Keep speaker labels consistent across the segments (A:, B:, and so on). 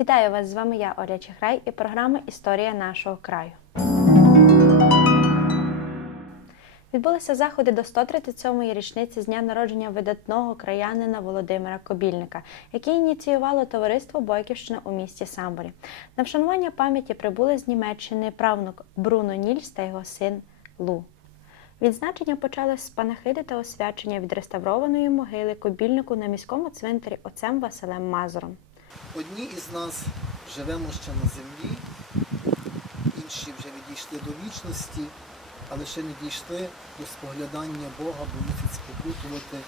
A: Вітаю вас! З вами я, Оля Чехрай, і програма Історія нашого краю. Відбулися заходи до 137-ї річниці з дня народження видатного краянина Володимира Кобільника, який ініціювало товариство Бойківщина у місті Самборі. На вшанування пам'яті прибули з Німеччини правнук Бруно Нільс та його син Лу. Відзначення почалось з панахиди та освячення відреставрованої могили Кобільнику на міському цвинтарі отцем Василем Мазуром.
B: Одні із нас живемо ще на землі, інші вже відійшли до вічності, але ще не дійшли до споглядання Бога, бо мусять спокутувати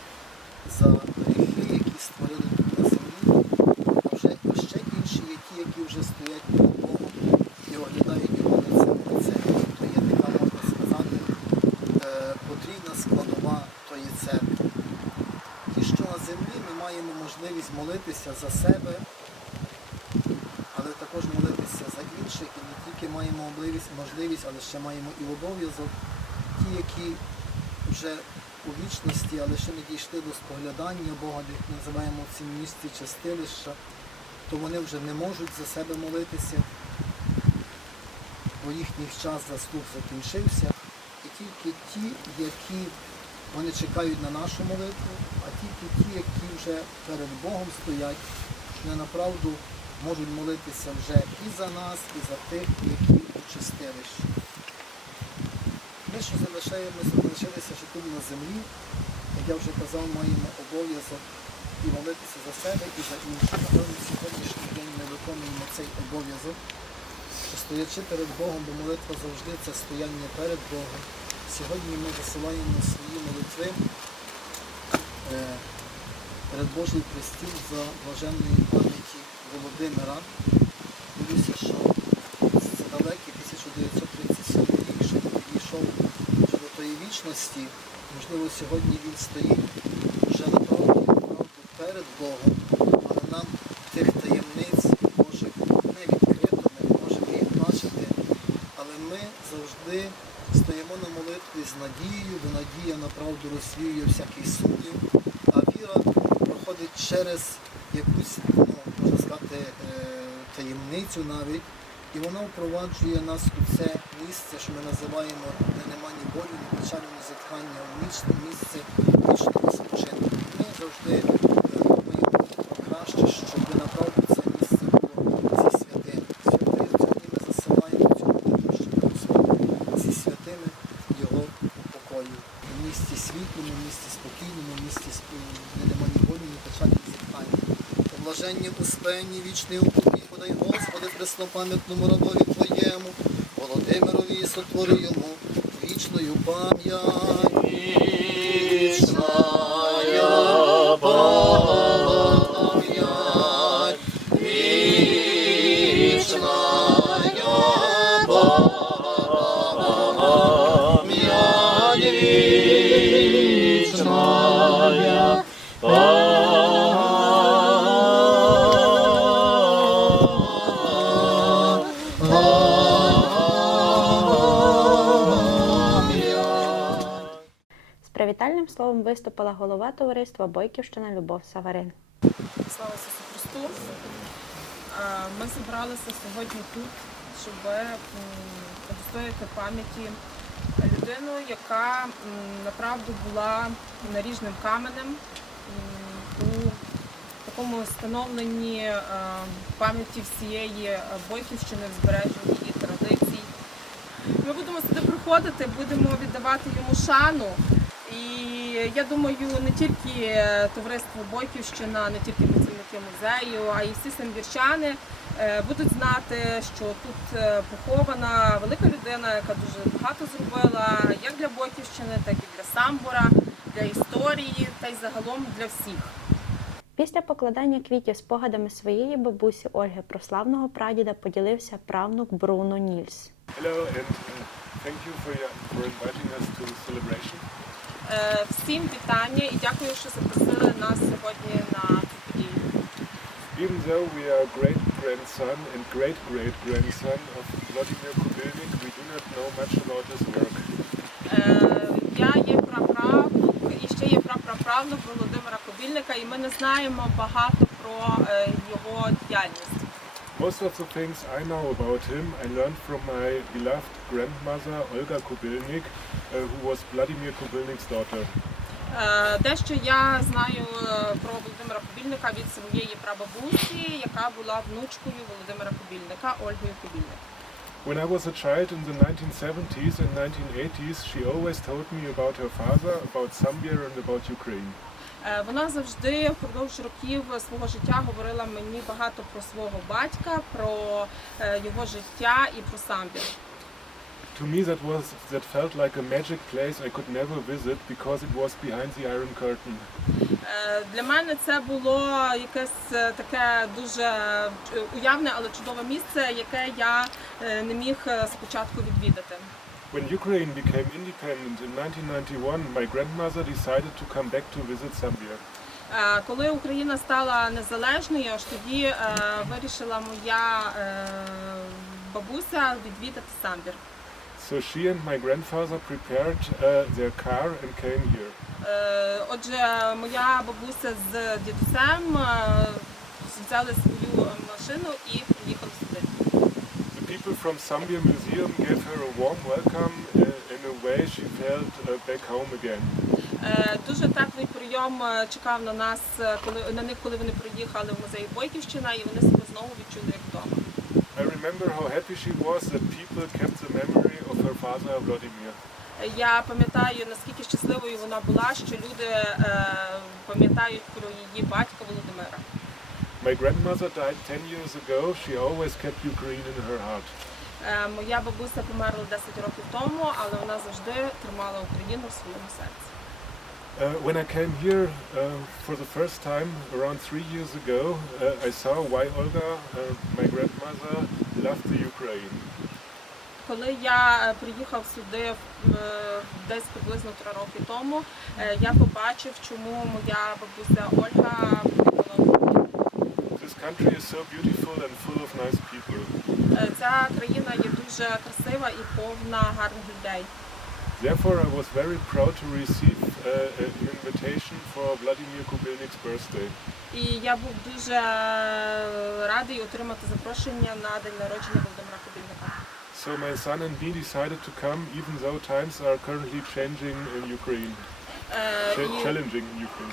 B: за гріхи, які створили тут на землі. А вже ще інші, які, які вже стоять перед Богом і оглядають його лице в лице. То є така, можна сказати, е, потрійна складова тої церкви. Ті, що на землі ми маємо можливість молитися за себе, але також молитися за і не тільки маємо можливість, можливість, але ще маємо і обов'язок. Ті, які вже у вічності, але ще не дійшли до споглядання Бога, їх називаємо в цім місці чистилища, то вони вже не можуть за себе молитися, бо їхній час заслуг закінчився. І тільки ті, які вони чекають на нашу молитву, а тільки ті, які вже перед Богом стоять, вони направду можуть молитися вже і за нас, і за тих, які у. Ми, що залишаємося, залишилися тут на землі, як я вже казав, маємо обов'язок і молитися за себе і за інших. Напевно, сьогоднішній день ми виконуємо цей обов'язок, стоячи перед Богом, бо молитва завжди це стояння перед Богом. Сьогодні ми засилаємо свої молитви е, перед Божий престіл за блаженної пам'яті Володимира. Дивлюся, що це далекий 1937 рік, що він підійшов до тої вічності. Можливо, сьогодні він стоїть вже направду, направду перед Богом, але нам тих таємниць Божих не відкрито, ми не можемо їх бачити, але ми завжди стоїмо на молитві з надією, бо надія направду розвіює всякий сумнів, а віра проходить через якусь, ну, можна сказати, е, таємницю навіть, і вона впроваджує нас у це місце, що ми називаємо, де нема ні болю, ні печального ні зітхання, у місце вічного спочинку. Ми завжди е, думаємо про краще, щоб направду це місце було зі святим. Сьогодні, сьогодні ми засилаємо цю молитву, щоб Господь зі святими його покою. В місті світлому, в місті спокійному, в місті сп- де нема ні болі, ні печалі, ні зітхання. Блаженні успенні, вічний упокій, подай Господи, преснопам'ятному рабові Твоєму, Володимирові сотвори йому вічною пам'ять. Вічна пам'ять,
A: словом виступила голова товариства Бойківщина Любов Саварин.
C: Слава Ісусу Христу! Е, Ми зібралися сьогодні тут, щоб удостоїти пам'яті людину, яка направду була наріжним каменем у такому становленні е, пам'яті всієї Бойківщини, в збереженні її традицій. Ми будемо сюди приходити, будемо віддавати йому шану. І я думаю, не тільки е, товариство Бойківщина, не тільки працівники музею, а й всі самбірчани е, будуть знати, що тут е, похована велика людина, яка дуже багато зробила як для Бойківщини, так і для Самбора, для історії та й загалом для всіх.
A: Після покладання квітів спогадами своєї бабусі Ольги про славного прадіда поділився правнук Бруно Нільс.
D: Hello, and uh, thank you for, your, for inviting us to the celebration.
C: Всім вітання і дякую, що запросили нас сьогодні на цю подію.
D: Even though we are great grandson and great great grandson of Vladimir Kubelnik. We do not know much about his work.
C: Е, Я є праправнук і ще є прапраправнук Володимира Кобільника, і ми не знаємо багато про е, його діяльність.
D: Most of the things I know about him I learned from my beloved grandmother Olga Kubelnik, uh, who was Vladimir Kubelnik's daughter.
C: Е, Дещо я знаю е, про Володимира Кобільника від своєї прабабусі, яка була внучкою Володимира Кобільника, Ольгою Кобільник.
D: When I was a child in the 1970s and 1980s, she always told me about her father, about Zambia and about Ukraine.
C: Е, Вона завжди впродовж років свого життя говорила мені багато про свого батька, про е, його життя і про самбір.
D: To me that was that felt like a magic place I could never visit because it was behind the Iron Curtain.
C: Е, Для мене це було якесь таке дуже уявне, але чудове місце, яке я не міг спочатку відвідати.
D: When Ukraine became independent in 1991, my grandmother decided to come back to visit Zambia.
C: Е, Коли Україна стала незалежною, аж тоді е, вирішила моя е, бабуся відвідати самбір.
D: So she and my grandfather prepared uh, their car and came here.
C: Е, Отже, моя бабуся з дідусем е, взяли свою машину і.
D: The people from Zambia Museum gave her a warm welcome. Uh, in a way, she felt uh, back home again.
C: Е, Дуже теплий прийом е, чекав на нас, е, коли на них, коли вони приїхали в музей Бойківщина, і вони себе знову відчули як вдома.
D: I remember how happy she was that people kept the memory of her father Vladimir.
C: Я пам'ятаю наскільки щасливою вона була, що люди пам'ятають про її батька Володимира.
D: My grandmother died 10 years ago. She always kept Ukraine in her heart.
C: Е, Моя бабуся померла 10 років тому, але вона завжди тримала Україну в своєму серці.
D: Uh, when I came here uh, for the first time around three years ago, uh, I saw why Olga, uh, my grandmother, loved the Ukraine.
C: Коли я е, приїхав сюди е, десь приблизно три роки тому, е, я побачив, чому моя бабуся Ольга полюбила Україну.
D: This country is so beautiful and full of nice people.
C: Е, Ця країна є дуже красива і повна гарних людей.
D: Therefore, I was very proud to receive uh, an invitation for Vladimir Kubelnik's birthday.
C: І я був дуже радий отримати запрошення на день народження Володимира Кобільника.
D: So my son and me decided to come, even though times are currently changing in Ukraine,
C: Е, і-
D: challenging.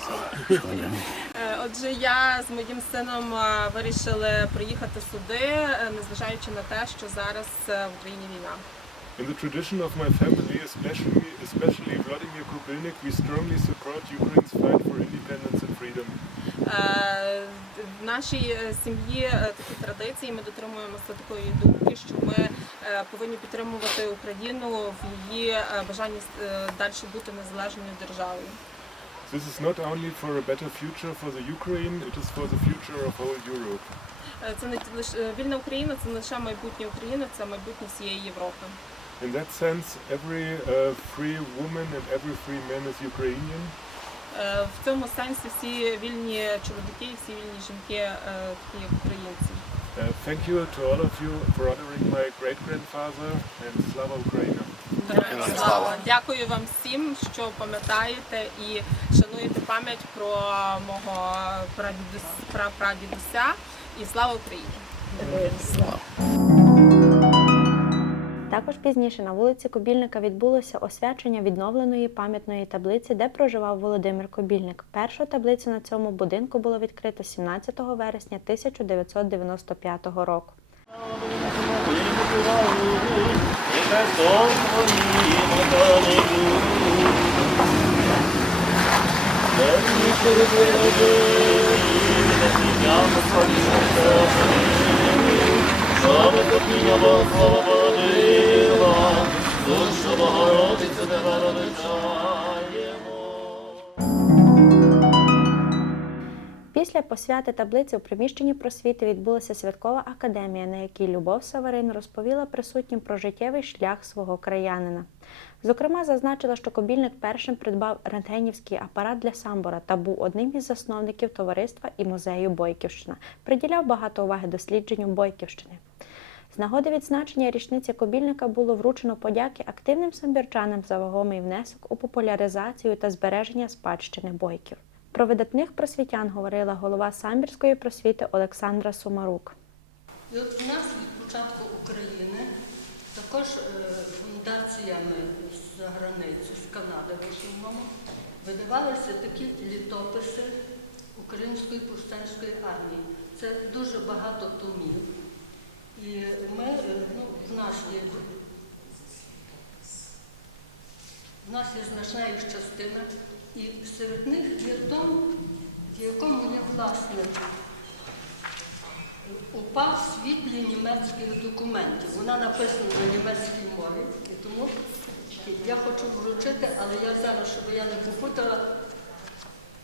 D: Sorry.
C: Е, Отже, я з моїм сином е, вирішили приїхати сюди, е, незважаючи на те, що зараз е, в Україні війна.
D: In the tradition of my family, especially especially Vladimir Kubelnik, we strongly support Ukraine's fight for independence and freedom.
C: Е, В нашій е, сім'ї е, такі традиції. Ми дотримуємося такої думки, що ми е, повинні підтримувати Україну в її е, бажанні е, далі бути незалежною державою.
D: This is not only for a better future for the Ukraine, it is for the future of whole Europe.
C: Е, Це не лише е, вільна Україна, це не лише майбутнє України, це майбутнє всієї Європи.
D: In that sense, every uh, free woman and every free man is Ukrainian.
C: Е, В цьому сенсі всі вільні чоловіки і всі вільні жінки е, такі як українці.
D: Uh, thank you to all of you for honoring my great grandfather and Slava Ukraina.
C: Слава! Дякую вам всім, що пам'ятаєте і шануєте пам'ять про мого прадідуся. І слава Україні!
A: Також пізніше на вулиці Кобільника відбулося освячення відновленої пам'ятної таблиці, де проживав Володимир Кобільник. Першу таблицю на цьому будинку було відкрито 17 вересня 1995 року слава покійня Бога, слава породила, душа Богородиця, не родича. Після посвяти таблиці у приміщенні просвіти відбулася святкова академія, на якій Любов Саварин розповіла присутнім про життєвий шлях свого краянина. Зокрема, зазначила, що Кобільник першим придбав рентгенівський апарат для самбора та був одним із засновників товариства і музею Бойківщина. Приділяв багато уваги дослідженню Бойківщини. З нагоди відзначення річниці Кобільника було вручено подяки активним самбірчанам за вагомий внесок у популяризацію та збереження спадщини бойків. Про видатних просвітян говорила голова самбірської просвіти Олександра Сумарук.
E: І от у нас від початку України також е, фундаціями з границі, з Канади в основному, видавалися такі літописи Української повстанської армії. Це дуже багато томів. І ми, е, ну, в нас є, в нас є значна їх частина, і серед них є том, в якому є власне упав світлі німецьких документів. Вона написана на німецькій мові, і тому я хочу вручити, але я зараз, щоб я не попутала,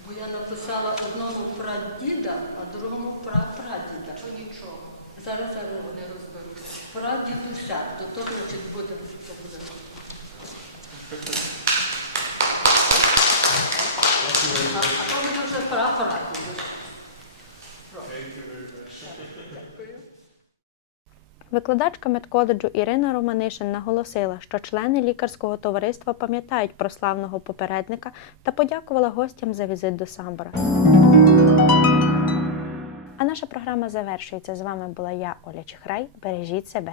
E: бо я написала одному прадіда, а другому прапрадіда. Нічого. Зараз зараз вони розберуться. Прадідуся, то то значить буде. А, то вже прапрадідусь.
A: Викладачка медколеджу Ірина Романишин наголосила, що члени лікарського товариства пам'ятають про славного попередника та подякувала гостям за візит до Самбора. А наша програма завершується. З вами була я, Оля Чихрай. Бережіть себе.